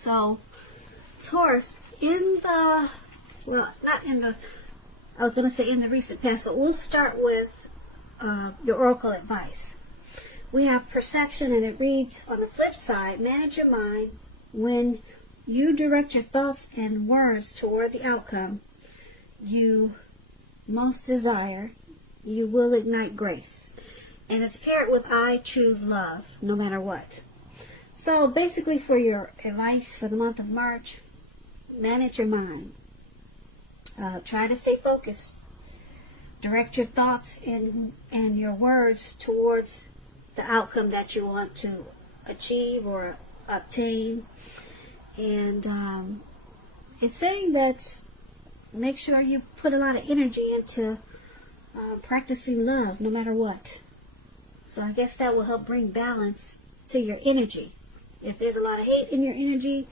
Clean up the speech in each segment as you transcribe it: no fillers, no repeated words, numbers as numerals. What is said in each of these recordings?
So, Taurus, well, not in the, I was going to say in the recent past, but we'll start with your oracle advice. We have perception, and it reads, on the flip side, manage your mind. When you direct your thoughts and words toward the outcome you most desire, you will ignite grace. And it's paired with I choose love, no matter what. So basically, for your advice for the month of March, manage your mind. Try to stay focused. Direct your thoughts and your words towards the outcome that you want to achieve or obtain. And it's saying that make sure you put a lot of energy into practicing love, no matter what. So I guess that will help bring balance to your energy. If there's a lot of hate in your energy,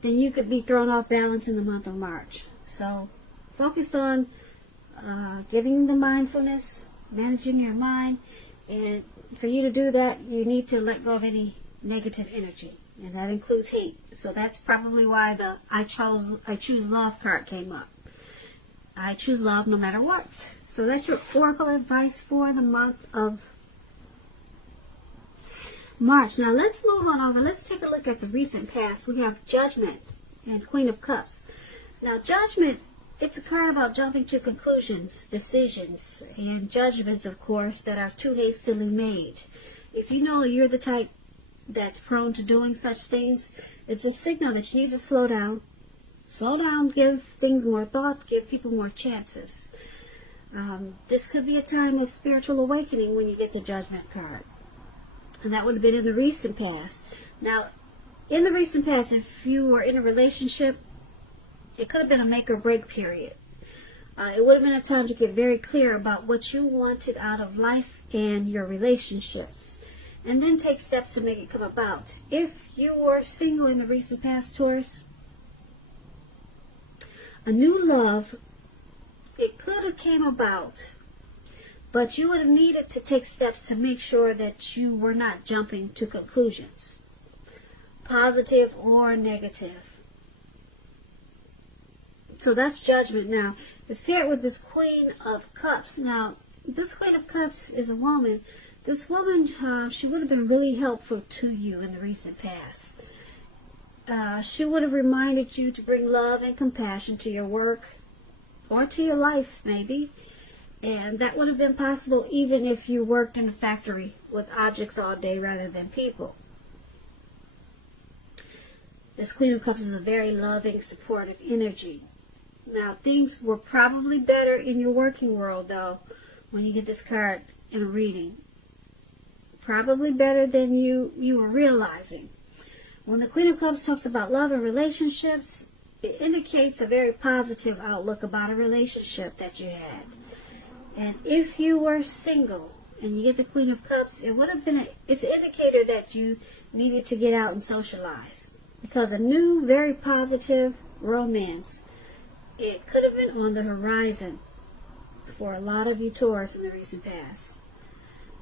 then you could be thrown off balance in the month of March. So focus on giving the mindfulness, managing your mind, and for you to do that, you need to let go of any negative energy, and that includes hate. So that's probably why the I choose love card came up. I choose love no matter what. So that's your oracle advice for the month of March. Now let's move on over. Let's take a look at the recent past. We have Judgment and Queen of Cups. Now Judgment, it's a card about jumping to conclusions, decisions, and judgments, of course, that are too hastily made. If you know you're the type that's prone to doing such things, it's a signal that you need to slow down. Slow down, give things more thought, give people more chances. This could be a time of spiritual awakening when you get the Judgment card. And that would have been in the recent past. Now, in the recent past, if you were in a relationship, it could have been a make or break period. It would have been a time to get very clear about what you wanted out of life and your relationships, and then take steps to make it come about. If you were single in the recent past, Taurus, a new love, it could have came about, but you would have needed to take steps to make sure that you were not jumping to conclusions, positive or negative. So that's Judgment. Now, it's paired with this Queen of Cups. Now, this Queen of Cups is a woman. This woman, she would have been really helpful to you in the recent past. She would have reminded you to bring love and compassion to your work or to your life, maybe. And that would have been possible even if you worked in a factory with objects all day rather than people. This Queen of Cups is a very loving, supportive energy. Now, things were probably better in your working world, though, when you get this card in a reading. Probably better than you were realizing. When the Queen of Cups talks about love and relationships, it indicates a very positive outlook about a relationship that you had. And if you were single and you get the Queen of Cups, it would have been it's an indicator that you needed to get out and socialize. Because a new, very positive romance, it could have been on the horizon for a lot of you Taurus in the recent past.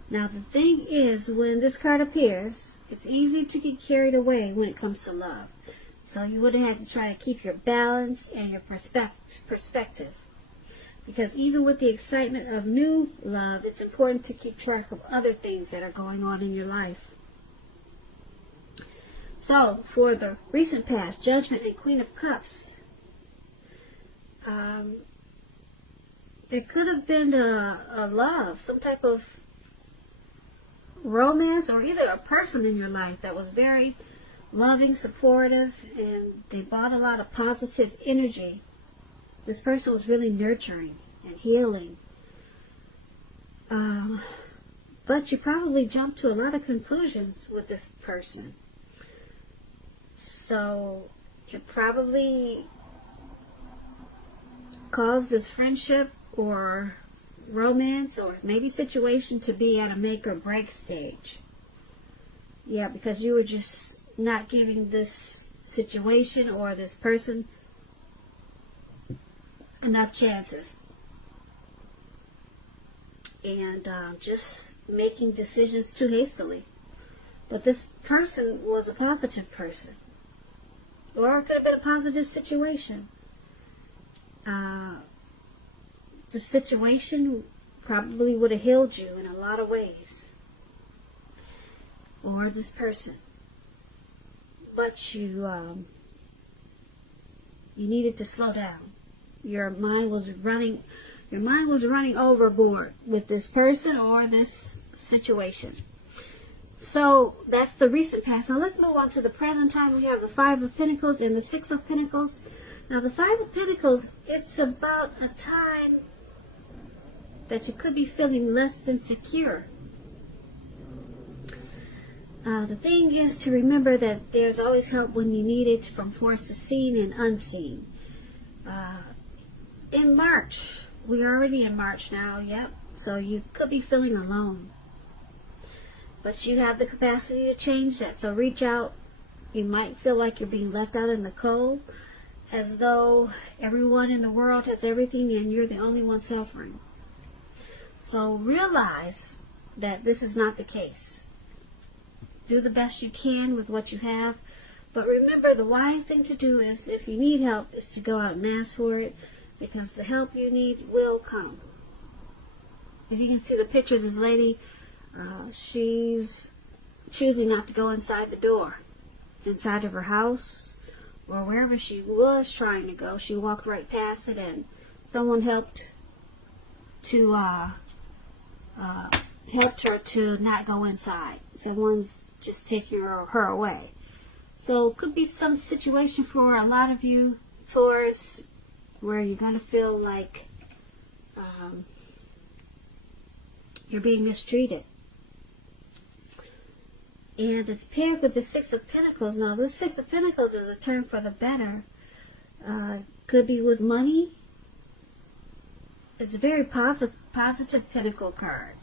Now the thing is, when this card appears, it's easy to get carried away when it comes to love. So you would have had to try to keep your balance and your perspective. Because even with the excitement of new love, it's important to keep track of other things that are going on in your life. So, for the recent past, Judgment and Queen of Cups, there could have been a love, some type of romance, or either a person in your life that was very loving, supportive, and they brought a lot of positive energy. This person was really nurturing and healing. But you probably jumped to a lot of conclusions with this person. So it probably caused this friendship or romance or maybe situation to be at a make or break stage. Yeah, because you were just not giving this situation or this person enough chances. And just making decisions too hastily. But this person was a positive person. Or it could have been a positive situation. The situation probably would have healed you in a lot of ways. Or this person. But you needed to slow down. Your mind was running overboard with this person or this situation. So that's the recent past. Now let's move on to the present time. We have the Five of Pentacles and the Six of Pentacles. Now the Five of Pentacles, it's about a time that you could be feeling less than secure. The thing is to remember that there's always help when you need it, from forces seen and unseen. In March, we're already in March now, yep. So you could be feeling alone. But you have the capacity to change that. So reach out. You might feel like you're being left out in the cold, as though everyone in the world has everything and you're the only one suffering. So realize that this is not the case. Do the best you can with what you have. But remember, the wise thing to do is, if you need help, is to go out and ask for it, because the help you need will come. If you can see the picture of this lady, she's choosing not to go inside the door, inside of her house, or wherever she was trying to go. She walked right past it, and someone helped her to not go inside. Someone's just taking her away. So it could be some situation for a lot of you, Taurus, where you're going to feel like you're being mistreated. And it's paired with the Six of Pentacles. Now, this Six of Pentacles is a turn for the better. Could be with money. It's a very positive Pentacle card.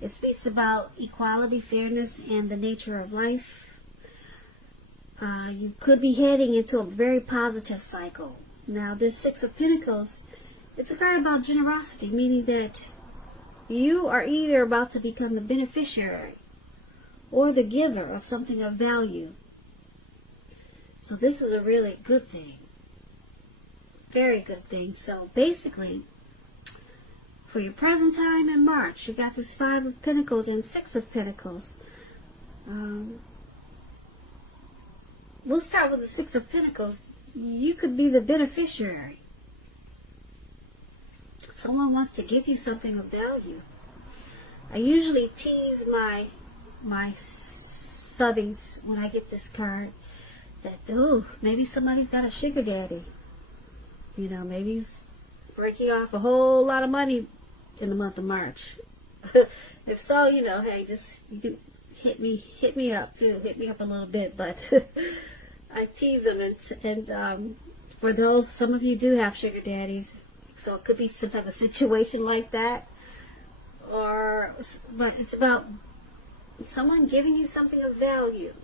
It speaks about equality, fairness, and the nature of life. You could be heading into a very positive cycle. Now, this Six of Pentacles, it's a card about generosity, meaning that you are either about to become the beneficiary or the giver of something of value. So this is a really good thing. Very good thing. So basically, for your present time in March, you got this Five of Pentacles and Six of Pentacles. We'll start with the Six of Pentacles. You could be the beneficiary. Someone wants to give you something of value. I usually tease my subbies when I get this card that, oh, maybe somebody's got a sugar daddy. You know, maybe he's breaking off a whole lot of money in the month of March. If so, you know, hey, just you can hit me up too. Hit me up a little bit, but I tease them, and for those, some of you do have sugar daddies, so it could be some type of situation like that, but it's about someone giving you something of value.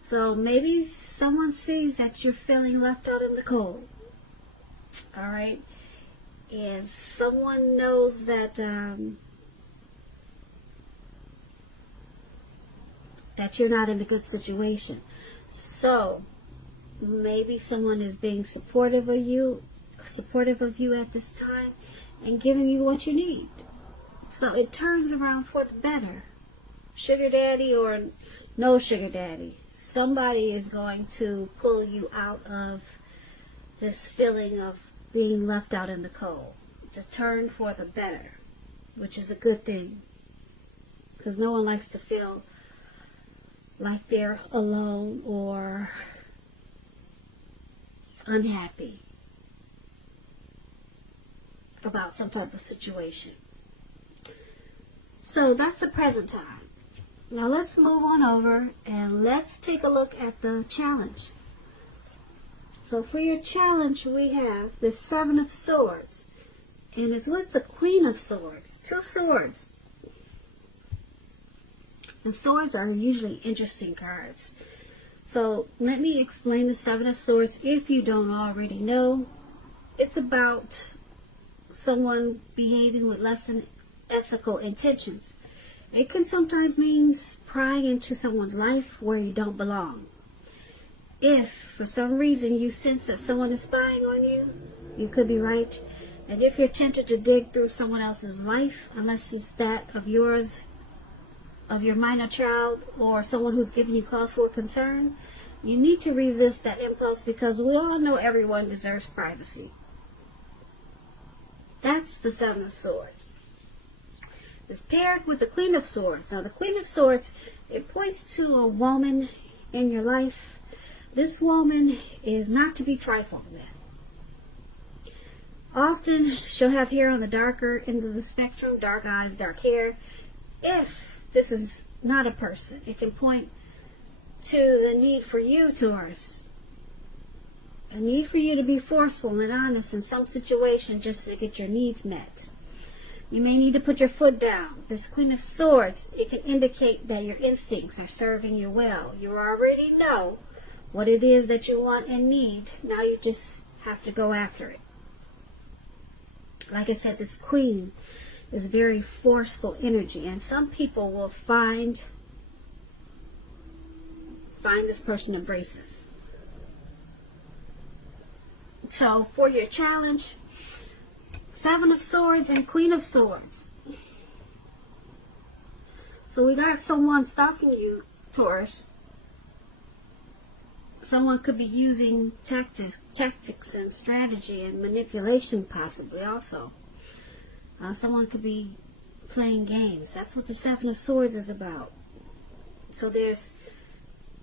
So maybe someone sees that you're feeling left out in the cold. All right, and someone knows that that you're not in a good situation. So maybe someone is being supportive of you at this time and giving you what you need. So it turns around for the better. Sugar daddy or no sugar daddy, somebody is going to pull you out of this feeling of being left out in the cold. It's a turn for the better, which is a good thing, because no one likes to feel like they're alone or unhappy about some type of situation. So that's the present time. Now let's move on over and let's take a look at the challenge. So for your challenge, we have the Seven of Swords, and it's with the Queen of Swords. Two swords. And swords are usually interesting cards. So let me explain the Seven of Swords if you don't already know. It's about someone behaving with less than ethical intentions. It can sometimes mean prying into someone's life where you don't belong. if for some reason you sense that someone is spying on you, you could be right. And if you're tempted to dig through someone else's life, unless it's that of yours, of your minor child, or someone who's giving you cause for concern, you need to resist that impulse, because we all know everyone deserves privacy. That's the Seven of Swords. It's paired with the Queen of Swords. Now the Queen of Swords, it points to a woman in your life. This woman is not to be trifled with. Often she'll have hair on the darker end of the spectrum, dark eyes, dark hair. If this is not a person, it can point to the need for you, Taurus. A need for you to be forceful and honest in some situation just to get your needs met. You may need to put your foot down. This Queen of Swords, it can indicate that your instincts are serving you well. You already know what it is that you want and need. Now you just have to go after it. Like I said, this Queen is very forceful energy, and some people will find this person abrasive. So for your challenge, Seven of Swords and Queen of Swords. So we got someone stalking you, Taurus. Someone could be using tactics and strategy and manipulation, possibly also. Someone could be playing games. That's what the Seven of Swords is about. So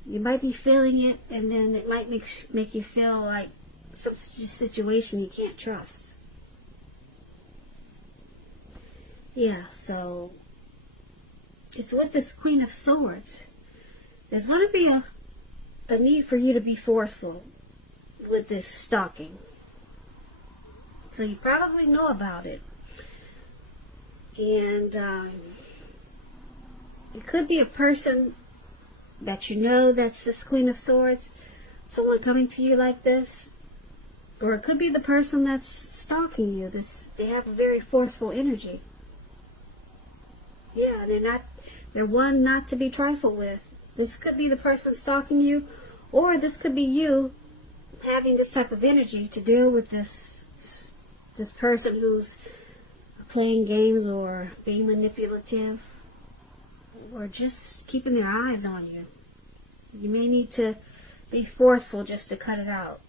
you might be feeling it, and then it might make you feel like some situation you can't trust. Yeah, so it's with this Queen of Swords. There's going to be a need for you to be forceful with this stalking. So you probably know about it. And it could be a person that you know that's this Queen of Swords, someone coming to you like this. Or it could be the person that's stalking you. They have a very forceful energy. Yeah, they're one not to be trifled with. This could be the person stalking you, or this could be you having this type of energy to deal with this person who's playing games or being manipulative or just keeping their eyes on you. You may need to be forceful just to cut it out.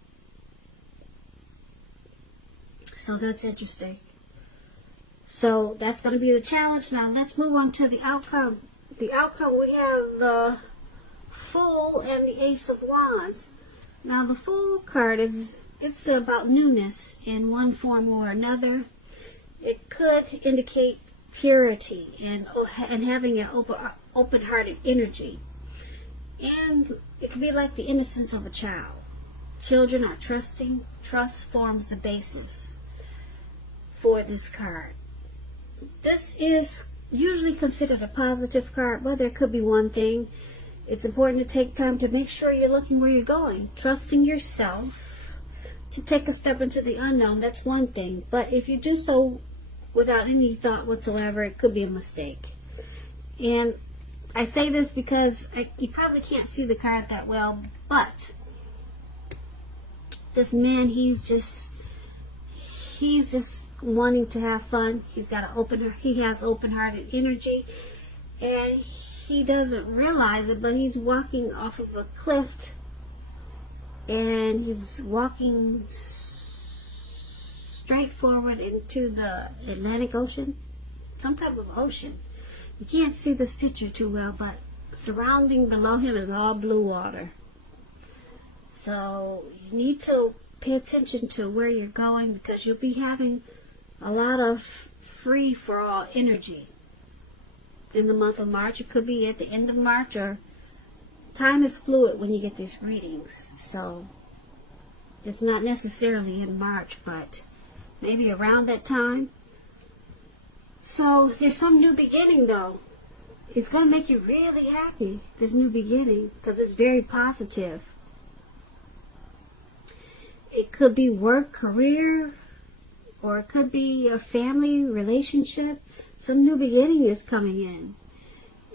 So that's interesting. So that's going to be the challenge. Now let's move on to the outcome. The outcome, we have the Fool and the Ace of Wands. Now the Fool card it's about newness in one form or another. It could indicate purity and having an open-hearted energy. And it could be like the innocence of a child. Children are trusting. Trust forms the basis for this card. This is usually considered a positive card, but there could be one thing. It's important to take time to make sure you're looking where you're going. Trusting yourself to take a step into the unknown, that's one thing. But if you do so without any thought whatsoever, it could be a mistake. And I say this because you probably can't see the card that well, but this man, he's just wanting to have fun. He has open-hearted energy, and he doesn't realize it, but he's walking off of a cliff, and he's walking straight forward into the Atlantic Ocean, some type of ocean. You can't see this picture too well, but surrounding below him is all blue water. So you need to pay attention to where you're going, because you'll be having a lot of free-for-all energy in the month of March. It could be at the end of March, or time is fluid when you get these readings. So it's not necessarily in March, but maybe around that time. So there's some new beginning, though. It's going to make you really happy, this new beginning, because it's very positive. It could be work, career, or it could be a family relationship. Some new beginning is coming in.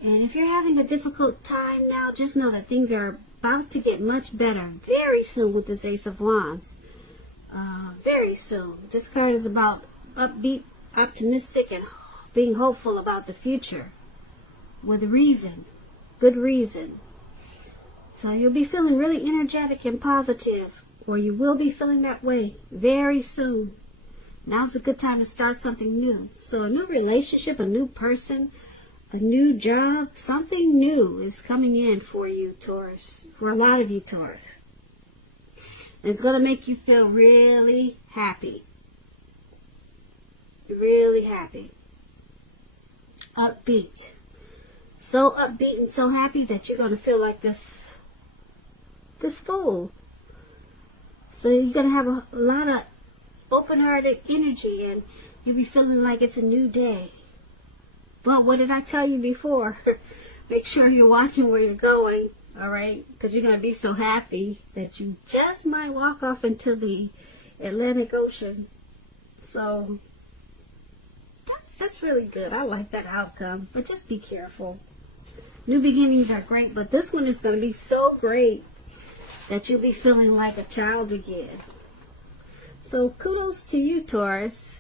And if you're having a difficult time now, just know that things are about to get much better very soon with this Ace of Wands. Very soon. This card is about upbeat, optimistic, and being hopeful about the future with reason, good reason. So you'll be feeling really energetic and positive, or you will be feeling that way very soon. Now's a good time to start something new. So a new relationship, a new person, a new job, something new is coming in for you, Taurus, for a lot of you, Taurus. And it's going to make you feel really happy. Really happy. Upbeat. So upbeat and so happy that you're going to feel like this fool. So you're going to have a lot of open-hearted energy, and you'll be feeling like it's a new day. But what did I tell you before? Make sure you're watching where you're going, all right? Because you're going to be so happy that you just might walk off into the Atlantic Ocean. So that's really good. I like that outcome. But just be careful. New beginnings are great, but this one is going to be so great that you'll be feeling like a child again. So kudos to you, Taurus.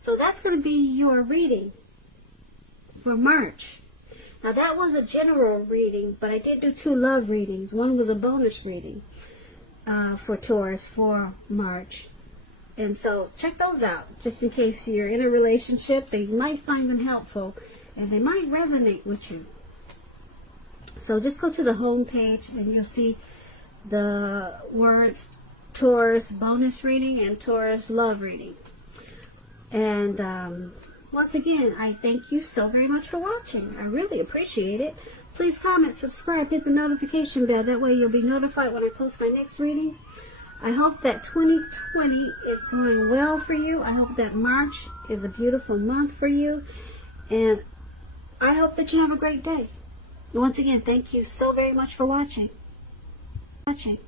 So that's going to be your reading for March. Now that was a general reading, but I did do 2 love readings. One was a bonus reading for Taurus for March. And so check those out, just in case you're in a relationship. They might find them helpful, and they might resonate with you. So just go to the home page, and you'll see the words Taurus bonus reading and Taurus love reading. And once again, I thank you so very much for watching. I really appreciate it. Please comment, subscribe, hit the notification bell. That way you'll be notified when I post my next reading. I hope that 2020 is going well for you. I hope that March is a beautiful month for you. And I hope that you have a great day. Once again, thank you so very much for watching. Watching.